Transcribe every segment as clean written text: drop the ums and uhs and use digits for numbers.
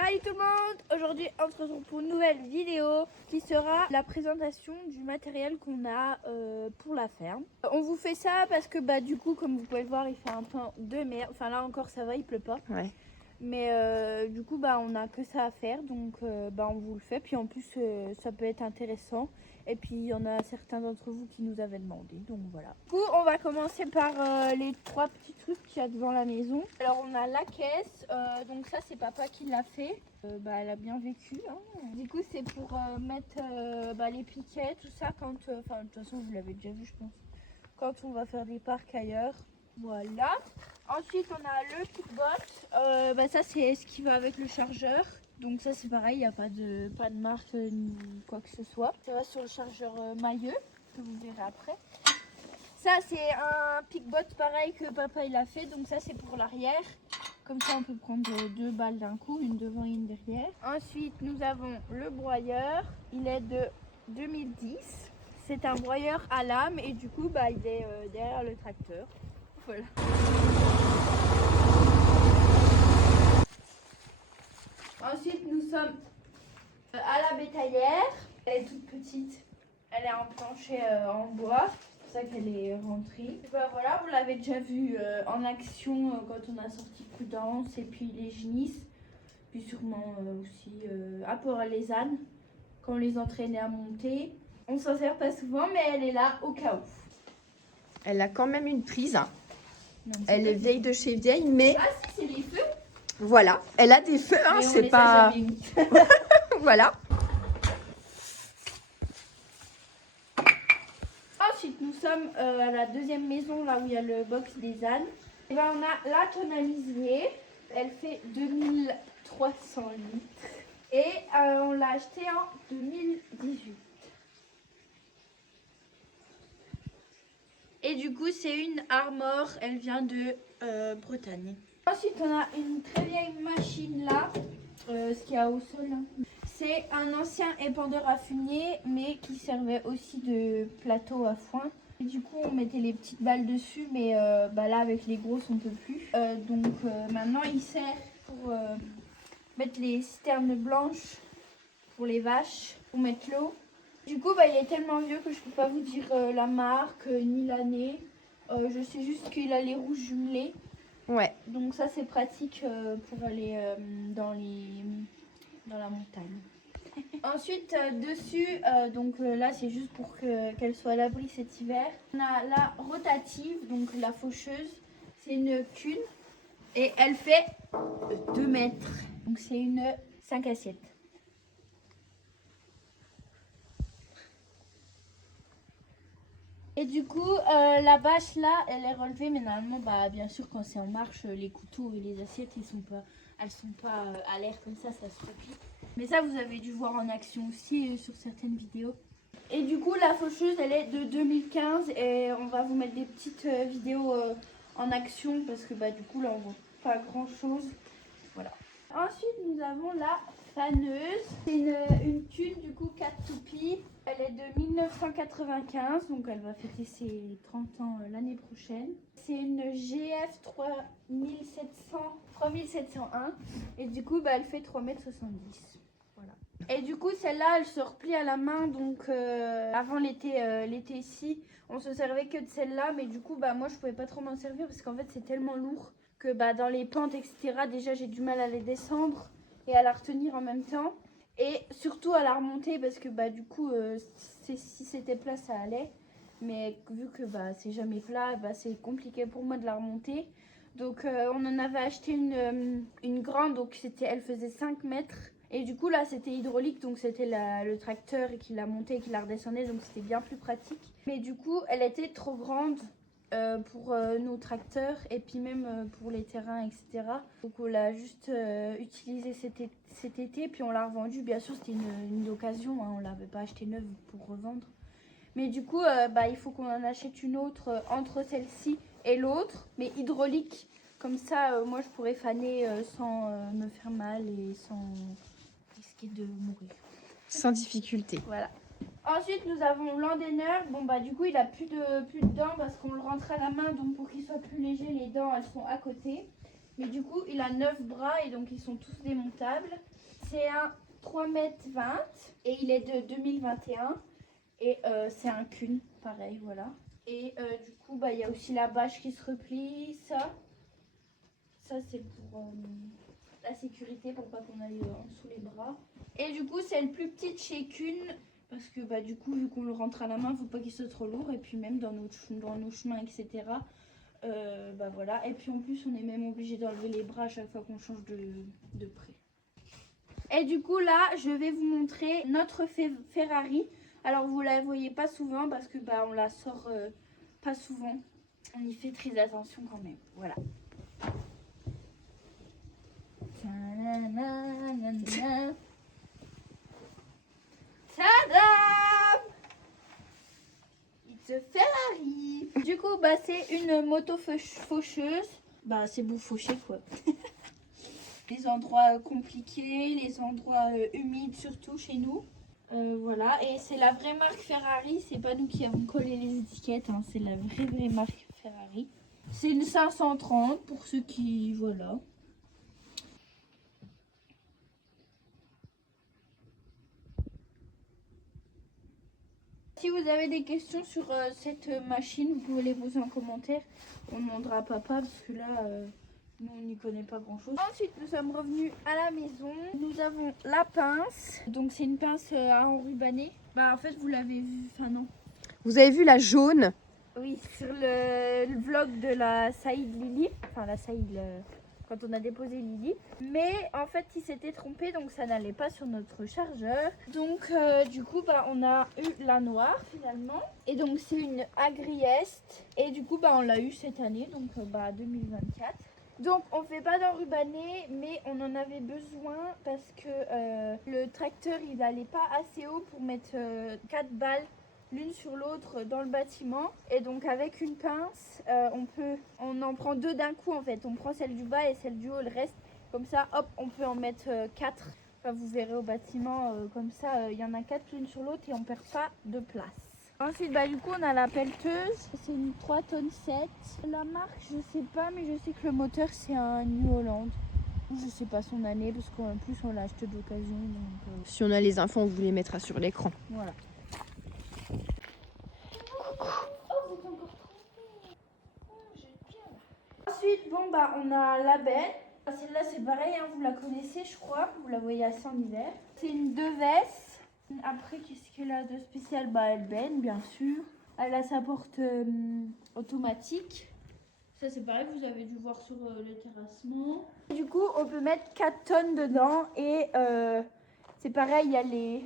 Salut tout le monde! Aujourd'hui on se retrouve pour une nouvelle vidéo qui sera la présentation du matériel qu'on a pour la ferme. On vous fait ça parce que du coup comme vous pouvez le voir il fait un temps de merde. Enfin là encore ça va, il pleut pas. Ouais. Mais du coup on a que ça à faire donc on vous le fait. Puis en plus ça peut être intéressant. Et puis il y en a certains d'entre vous qui nous avaient demandé, donc voilà. Du coup on va commencer par les trois petits trucs qu'il y a devant la maison. Alors on a la caisse, donc ça c'est papa qui l'a fait. Elle a bien vécu, hein. Du coup c'est pour mettre les piquets, tout ça quand... Enfin de toute façon vous l'avez déjà vu je pense. Quand on va faire des parcs ailleurs. Voilà. Ensuite on a le kickbot, ça c'est ce qui va avec le chargeur. Donc ça c'est pareil, il n'y a pas de marque ni quoi que ce soit. Ça va sur le chargeur mailleux, que vous verrez après. Ça c'est un pickbot pareil que papa il a fait, donc ça c'est pour l'arrière. Comme ça on peut prendre deux balles d'un coup, une devant et une derrière. Ensuite nous avons le broyeur, il est de 2010. C'est un broyeur à lame et du coup il est derrière le tracteur. Voilà. Ensuite, nous sommes à la bétaillère. Elle est toute petite. Elle est en plancher en bois. C'est pour ça qu'elle est rentrée. Et voilà, vous l'avez déjà vu en action quand on a sorti Prudence et puis les génisses. Puis sûrement aussi pour les ânes. Quand on les entraînait à monter. On s'en sert pas souvent, mais elle est là au cas où. Elle a quand même une prise. Non, elle est vieille de chez vieille, mais... Ah si, c'est les feux. Voilà, elle a des feux, hein, c'est pas... Voilà. Ensuite, nous sommes à la deuxième maison, là où il y a le box des ânes. Et on a la tonalisier. Elle fait 2300 litres. Et on l'a achetée en 2018. Et du coup, c'est une Armor. Elle vient de Bretagne. Ensuite, on a une très vieille machine là. Ce qu'il y a au sol. Hein. C'est un ancien épandeur à fumier, mais qui servait aussi de plateau à foin. Et du coup, on mettait les petites balles dessus, mais là, avec les grosses, on ne peut plus. Donc maintenant, il sert pour mettre les citernes blanches pour les vaches, pour mettre l'eau. Du coup, il est tellement vieux que je ne peux pas vous dire la marque ni l'année. Je sais juste qu'il a les roues jumelées. Ouais. Donc ça, c'est pratique pour aller dans la montagne. Ensuite, dessus, là, c'est juste pour qu'elle soit à l'abri cet hiver. On a la rotative, donc la faucheuse. C'est une cune et elle fait 2 mètres. Donc c'est une 5 assiettes. Et du coup, la bâche là, elle est relevée, mais normalement, bien sûr, quand c'est en marche, les couteaux et les assiettes, elles sont pas à l'air comme ça se replie. Mais ça, vous avez dû voir en action aussi sur certaines vidéos. Et du coup, la faucheuse, elle est de 2015 et on va vous mettre des petites vidéos en action parce que du coup, là, on voit pas grand chose. Voilà. Ensuite, nous avons la faneuse. C'est une tuile du coup 4 toupies. Elle est de 1995, donc elle va fêter ses 30 ans l'année prochaine. C'est une GF 3701 et du coup elle fait 3,70 m. Voilà. Et du coup celle-là elle se replie à la main, donc avant l'été-ci on se servait que de celle-là, mais du coup moi je pouvais pas trop m'en servir parce qu'en fait c'est tellement lourd que dans les pentes etc déjà j'ai du mal à les descendre et à la retenir en même temps et surtout à la remonter parce que du coup si c'était plat ça allait, mais vu que c'est jamais plat, c'est compliqué pour moi de la remonter. Donc on en avait acheté une grande, donc elle faisait 5 mètres et du coup là c'était hydraulique, donc c'était le tracteur qui la montait et qui la redescendait, donc c'était bien plus pratique. Mais du coup elle était trop grande pour nos tracteurs et puis même pour les terrains etc. Donc on l'a juste utilisé cet été, puis on l'a revendu. Bien sûr c'était une occasion, hein, on l'avait pas acheté neuve pour revendre. Mais du coup il faut qu'on en achète une autre entre celle-ci et l'autre, mais hydraulique. Comme ça moi je pourrais faner sans me faire mal et sans risquer de mourir. Sans difficulté. Voilà. Ensuite, nous avons l'endaineur. Du coup, il a plus de dents parce qu'on le rentre à la main. Donc, pour qu'il soit plus léger, les dents, elles sont à côté. Mais du coup, il a 9 bras et donc ils sont tous démontables. C'est un 3,20 m et il est de 2021. Et c'est un Kuhn, pareil, voilà. Et du coup, bah, il y a aussi la bâche qui se replie, ça. Ça, c'est pour la sécurité, pour pas qu'on aille en dessous les bras. Et du coup, c'est le plus petit de chez Kuhn. Parce que bah, du coup, vu qu'on le rentre à la main, il faut pas qu'il soit trop lourd. Et puis même dans nos chemins, etc. Bah voilà. Et puis en plus, on est même obligé d'enlever les bras à chaque fois qu'on change de près. Et du coup, là, je vais vous montrer notre Ferrari. Alors, vous la voyez pas souvent parce que bah, on la sort pas souvent. On y fait très attention quand même. Voilà. Tadam! It's a Ferrari. Du coup, bah, c'est une moto faucheuse. Bah, c'est vous faucher quoi. Les endroits compliqués, les endroits humides surtout chez nous. Voilà, et c'est la vraie marque Ferrari, c'est pas nous qui avons collé les étiquettes, hein, c'est la vraie marque Ferrari. C'est une 530 pour ceux qui, voilà. Si vous avez des questions sur cette machine, vous pouvez les poser en commentaire. On demandera à papa parce que là, nous on n'y connaît pas grand chose. Ensuite, nous sommes revenus à la maison. Nous avons la pince. Donc c'est une pince à enrubanner. Bah en fait, vous l'avez vu, enfin non. Vous avez vu la jaune? Oui, sur le vlog de la Saïd Lily. Enfin la Saïd, quand on a déposé Lily. Mais en fait, il s'était trompé, donc ça n'allait pas sur notre chargeur. Donc du coup, bah, on a eu la noire finalement. Et donc c'est une Agriest. Et du coup, bah, on l'a eu cette année, donc bah, 2024. Donc on fait pas d'enrubanné, mais on en avait besoin parce que le tracteur il n'allait pas assez haut pour mettre 4 balles l'une sur l'autre dans le bâtiment. Et donc avec une pince, on en prend 2 d'un coup en fait. On prend celle du bas et celle du haut, le reste. Comme ça, hop, on peut en mettre 4. Enfin, vous verrez au bâtiment, comme ça, il y en a 4 l'une sur l'autre et on perd pas de place. Ensuite, bah, du coup, on a la pelleteuse. C'est une 3 tonnes 7. La marque, je sais pas, mais je sais que le moteur, c'est un New Holland. Je sais pas son année, parce qu'en plus, on l'a acheté d'occasion. Si on a les infos, on vous les mettra sur l'écran. Voilà. Ensuite, bon, bah, on a la benne. Celle-là, c'est pareil, hein, vous la connaissez, je crois. Vous la voyez assez en hiver. C'est une 2S. Après, qu'est-ce qu'elle a de spécial? Bah, elle benne, bien sûr. Elle a sa porte automatique. Ça, c'est pareil, vous avez dû voir sur le terrassement. Du coup, on peut mettre 4 tonnes dedans. Et c'est pareil, il y a les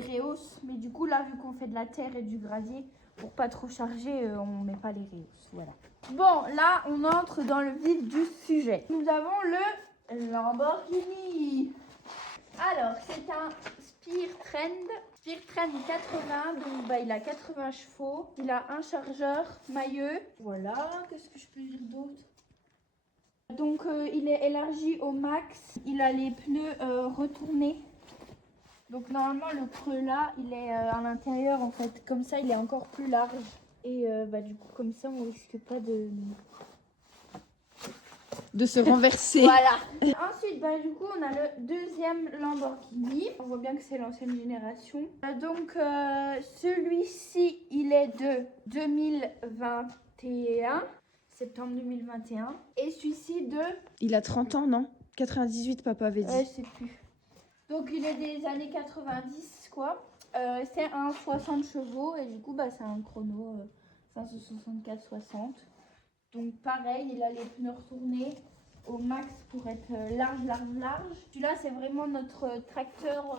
rehausses. Mais du coup, là, vu qu'on fait de la terre et du gravier, pour pas trop charger, on met pas les rehausses. Voilà. Bon, là, on entre dans le vif du sujet. Nous avons le Lamborghini. Alors, c'est un Speartrend 80, donc bah, il a 80 chevaux. Il a un chargeur mailleux. Voilà, qu'est-ce que je peux dire d'autre? Donc, il est élargi au max. Il a les pneus retournés. Donc, normalement, le creux là, il est à l'intérieur en fait. Comme ça, il est encore plus large. Et bah, du coup, comme ça, on risque pas de se renverser. Voilà. Ensuite, bah, du coup, on a le deuxième Lamborghini. On voit bien que c'est l'ancienne génération. Donc, celui-ci, il est de 2021, septembre 2021. Et celui-ci de... Il a 30 ans, non? 98, papa avait dit. Je sais plus. Donc, il est des années 90, quoi. C'est un 60 chevaux et du coup, bah, c'est un chrono 564-60. Donc pareil, il a les pneus retournés au max pour être large. Celui-là, c'est vraiment notre tracteur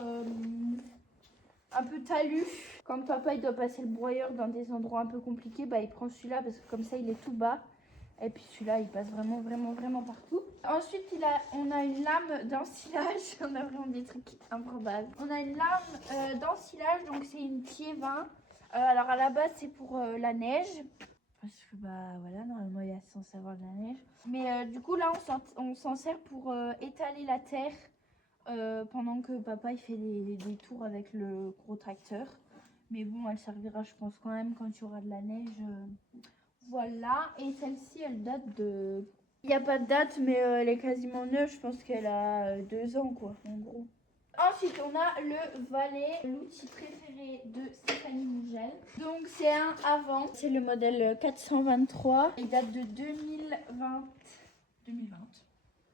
un peu talus. Quand papa il doit passer le broyeur dans des endroits un peu compliqués, bah, il prend celui-là parce que comme ça, il est tout bas. Et puis celui-là, il passe vraiment partout. Ensuite, on a une lame d'ensilage. On a vraiment des trucs improbables. On a une lame d'ensilage, donc c'est une Tier 20. Alors à la base, c'est pour la neige. Parce que bah voilà, normalement il y a censé avoir de la neige. Mais du coup là on s'en sert pour étaler la terre pendant que papa il fait des tours avec le gros tracteur. Mais bon, elle servira je pense quand même quand il y aura de la neige. Voilà, et celle-ci elle date de Il n'y a pas de date, mais elle est quasiment neuve. Je pense qu'elle a 2 ans, quoi, en gros. Ensuite, on a le valet, l'outil préféré de Stéphanie Mougel. Donc, c'est un avant. C'est le modèle 423. Il date de 2020.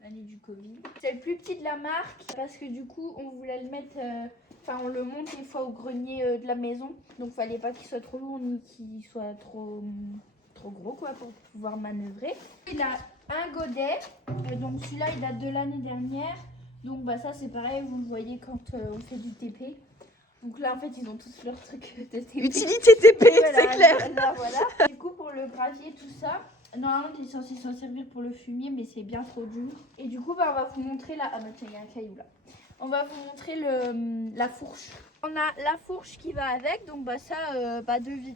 L'année du Covid. C'est le plus petit de la marque parce que du coup, on voulait le mettre... on le monte des fois au grenier de la maison. Donc, fallait pas qu'il soit trop lourd ni qu'il soit trop gros, quoi, pour pouvoir manœuvrer. Il a un godet. Donc, celui-là, il date de l'année dernière. Donc ça c'est pareil, vous le voyez quand on fait du TP. Donc là en fait ils ont tous leurs trucs de TP. Utilité TP, voilà, c'est clair. Voilà. Du coup pour le gravier tout ça, normalement tu es censé s'en servir pour le fumier mais c'est bien trop dur. Et du coup on va vous montrer là, tiens il y a un caillou là. On va vous montrer la fourche. On a la fourche qui va avec, donc ça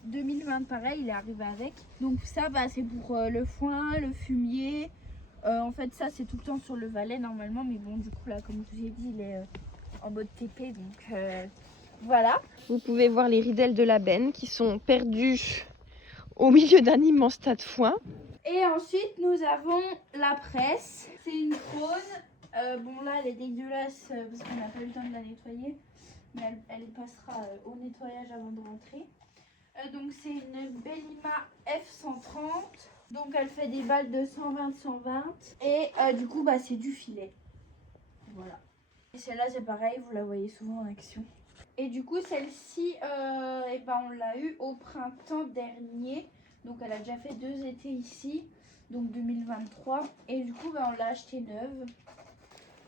2020 pareil il est arrivé avec. Donc ça c'est pour le foin, le fumier. En fait ça c'est tout le temps sur le valet normalement, mais bon du coup là comme je vous ai dit il est en mode TP donc voilà. Vous pouvez voir les ridelles de la benne qui sont perdues au milieu d'un immense tas de foin. Et ensuite nous avons la presse, c'est une Krone. Bon là elle est dégueulasse parce qu'on n'a pas eu le temps de la nettoyer, mais elle passera au nettoyage avant de rentrer. Donc c'est une Bellima F130. Donc elle fait des balles de 120-120 et du coup c'est du filet. Voilà. Et celle-là c'est pareil, vous la voyez souvent en action. Et du coup celle-ci on l'a eu au printemps dernier. Donc elle a déjà fait 2 étés ici, donc 2023. Et du coup on l'a acheté neuve.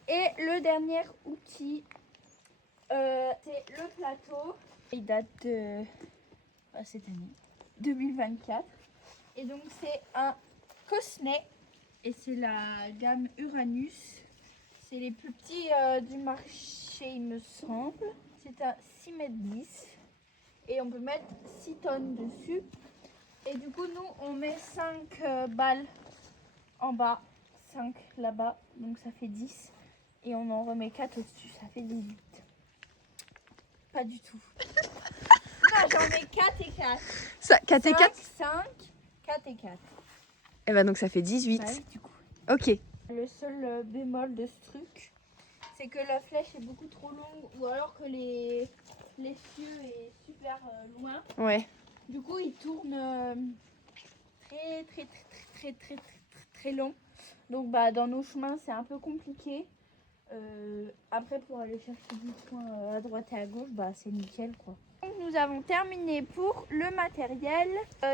Et le dernier outil c'est le plateau. Il date de cette année, 2024. Et donc c'est un Cosnet et c'est la gamme Uranus. C'est les plus petits du marché il me semble. C'est à 6,10 m et on peut mettre 6 tonnes dessus. Et du coup nous on met 5 balles en bas, 5 là-bas, donc ça fait 10. Et on en remet 4 au-dessus, ça fait 18. Pas du tout. Non, j'en mets 4 et 4. Ça, 4 et 4 5, 4 et 4. Et bah donc ça fait 18. Ouais, du coup. Ok. Le seul bémol de ce truc, c'est que la flèche est beaucoup trop longue ou alors que l'essieu est super loin. Ouais. Du coup, il tourne très long. Donc dans nos chemins, c'est un peu compliqué. Après, pour aller chercher du foin à droite et à gauche, c'est nickel quoi. Donc, nous avons terminé pour le matériel.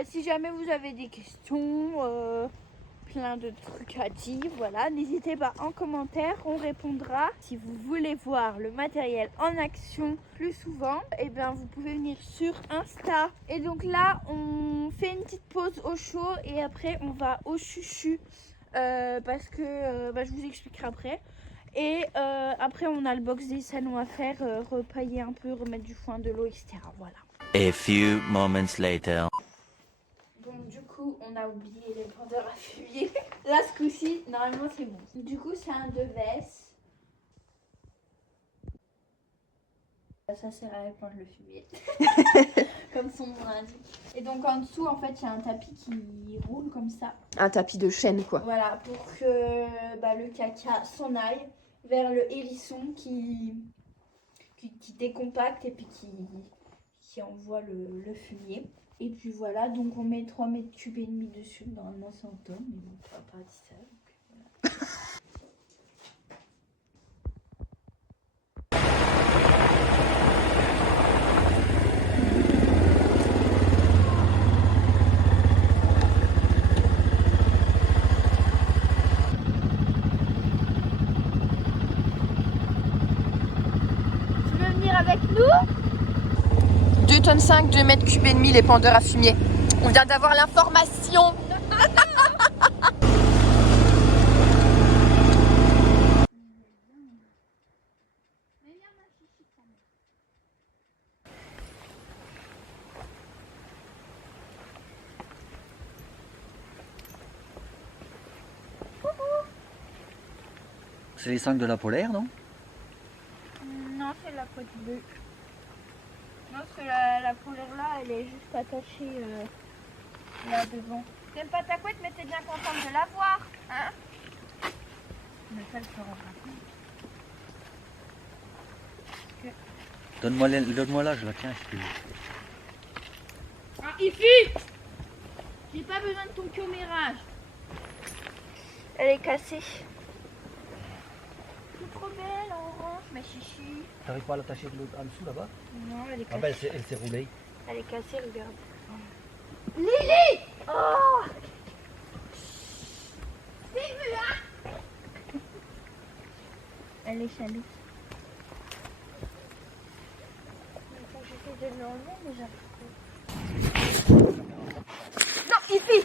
Si jamais vous avez des questions, plein de trucs à dire, voilà, n'hésitez pas en commentaire, on répondra. Si vous voulez voir le matériel en action plus souvent, et bien vous pouvez venir sur Insta. Et donc là, on fait une petite pause au chaud et après on va au chuchu parce que je vous expliquerai après. Et après on a le box des salons à faire, repailler un peu, remettre du foin, de l'eau, etc. Voilà. A few moments later. Donc du coup on a oublié les pendeurs à fumier. Là ce coup-ci normalement c'est bon. Du coup c'est un Deves. Ça sert à répandre le fumier. Comme son nom l'indique. Et donc en dessous en fait il y a un tapis qui roule comme ça. Un tapis de chêne quoi. Voilà, pour que le caca s'en aille vers le hérisson qui décompacte et puis qui envoie le fumier. Et puis voilà, donc on met 3,5 mètres cubes dessus. Normalement c'est en tonnes, mais bon, on va pas dire ça. Donc voilà. Tu veux venir avec nous? 2,5 tonnes, 2 mètres cubes et demi les pendeurs à fumier. On vient d'avoir l'information. C'est les 5 de la polaire, non? Non, c'est la côte bleue. Non, parce que la polaire là, elle est juste attachée là devant. T'aimes pas ta couette, mais t'es bien contente de l'avoir, hein? Mais ça, elle se rend pas compte. Donne-moi là, je la tiens si tu veux. Ah, Ifi! J'ai pas besoin de ton commérage. Elle est cassée. C'est trop belle en orange, ma chichi. T'arrives pas à l'attacher de l'autre en dessous là-bas? Non, elle est Ah cassée. ben elle s'est roulée. Elle est cassée, regarde. Lily! Oh! C'est vu, hein? Elle est chalée. J'essaie de l'enlever, mais j'arrive pas. Non, ici!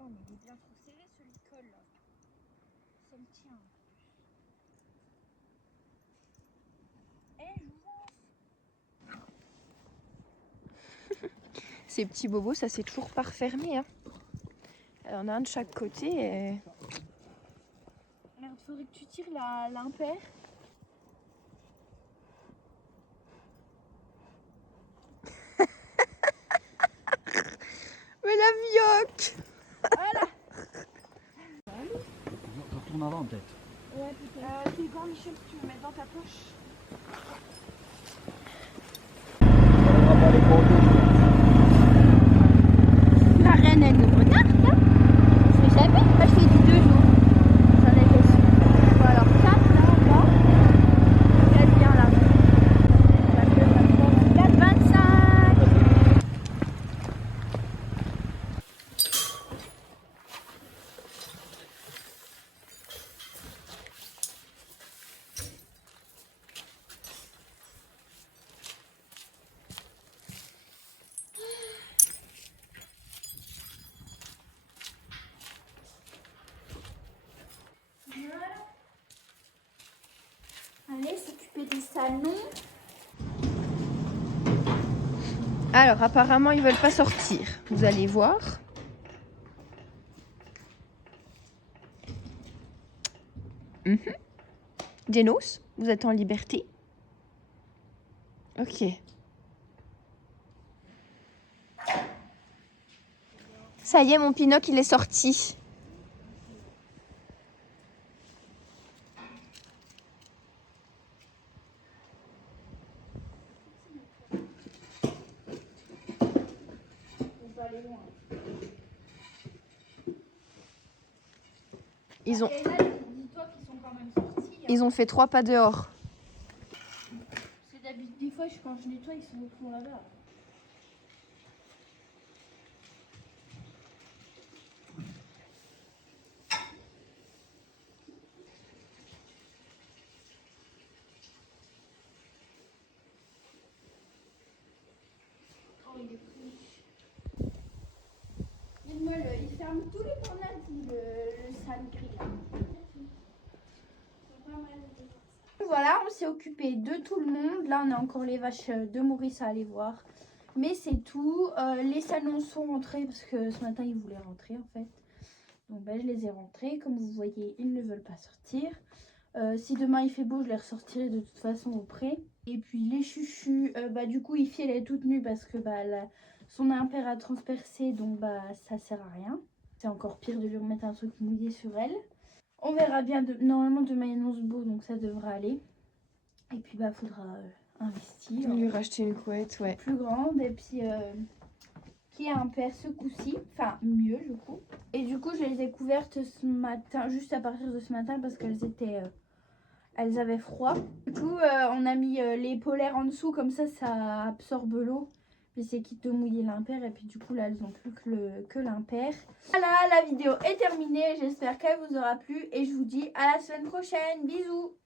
Oh, mais il est bien trop serré ce col là. Ça me tient. Ces petits bobos, ça s'est toujours pas refermé. Hein. Alors, on a un de chaque côté. Et... Merde, faudrait que tu tires l'impair. Mais la vioque! Voilà. Je retourne avant peut-être. Ouais, peut-être. Tes gants, Michel, tu le mets dans ta poche. La reine, elle nous regarde, là. Je savais pas. Moi, je t'ai dit 2 jours. J'en ai fait sûr. Bon, alors 4 là, en bas. 4 bien là. 22, 23, 24, 25. Allez, s'occuper des salons. Alors, apparemment, ils veulent pas sortir. Vous allez voir. Genos, vous êtes en liberté. Ok. Ça y est, mon Pinocchio, il est sorti. Ils ont, Et là, dis-toi qu'ils sont quand même sortis. Hein. ils ont fait 3 pas dehors. C'est d'habitude, des fois, quand je nettoie, ils sont au fond là-bas. Oh, il est fou. Dis-moi, il ferme tous les tournages, le sale gris là. Voilà, on s'est occupé de tout le monde. Là, on a encore les vaches de Maurice à aller voir. Mais c'est tout. Les salons sont rentrés parce que ce matin, ils voulaient rentrer en fait. Donc, ben, je les ai rentrés. Comme vous voyez, ils ne veulent pas sortir. Si demain il fait beau, je les ressortirai de toute façon au pré. Et puis les chuchus, bah, du coup, Ify, elle est toute nue parce que bah, son impair a transpercé. Donc, bah, ça sert à rien. C'est encore pire de lui remettre un truc mouillé sur elle. On verra bien. Normalement, demain, il annonce beau, donc ça devrait aller. Et puis, bah, faudra investir. Lui racheter une couette, ouais. Plus grande. Et puis, qui a un père ce coup-ci. Enfin, mieux, du coup. Et du coup, je les ai couvertes ce matin, juste à partir de ce matin, parce qu'elles étaient... elles avaient froid. Du coup, on a mis les polaires en dessous, comme ça absorbe l'eau. Puis c'est quitte de mouiller l'impair. Et puis du coup, là, elles n'ont plus que l'impair. Voilà, la vidéo est terminée. J'espère qu'elle vous aura plu. Et je vous dis à la semaine prochaine. Bisous!